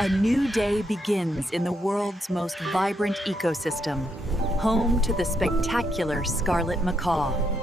A new day begins in the world's most vibrant ecosystem, home to the spectacular scarlet macaw.